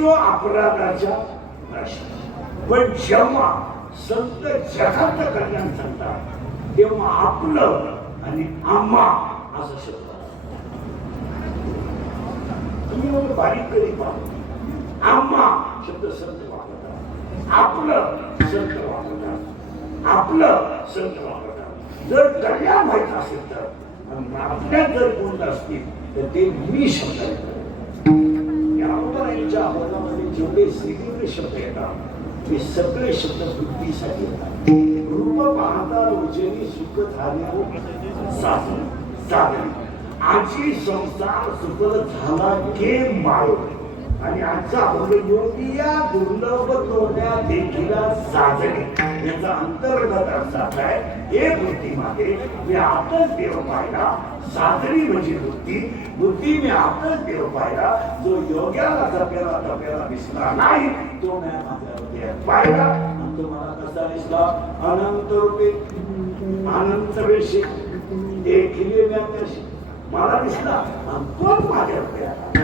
तो अपराधाचा प्रश्न. पण जेव्हा संत जगाचं कल्याण सांगतात तेव्हा आपलं आणि आम्हा असं शब्द तुम्ही बारीक करी पाहू. आम्हा शब्द संत वापरतात, आपलं संत वापरतात, आपलं संत वापरतात. जर कल्याण व्हायचं असेल तर आपल्या जर कोणतं असतील तर ते मी शब्द येतात. या अवतारांच्या आवाजामध्ये जेवढे श्रीकृष्ण शब्द येतात ते सगळे शब्द बुद्धीसाठी येतात. रूप पाहता रोजनी सुख झाले साधन आजी संसार सुखद झाला के माळ. आणि आजचा योगिया दुर्लभ तोड्या देखील साधने याचा अंतर्गत असा आहे. हे बुद्धी मागे मी आपलाच देव पाहिला. साधनी म्हणजे बुद्धी, बुद्धीने आपलाच देव पाहिला. जो योग्याला तप्याला दिसला नाही तो मी माझ्या देह पाहिला. आणि तो मला कसा दिसला? अनंत रूपे अनंत वेशी देखील मला दिसला आणि तोच माझ्या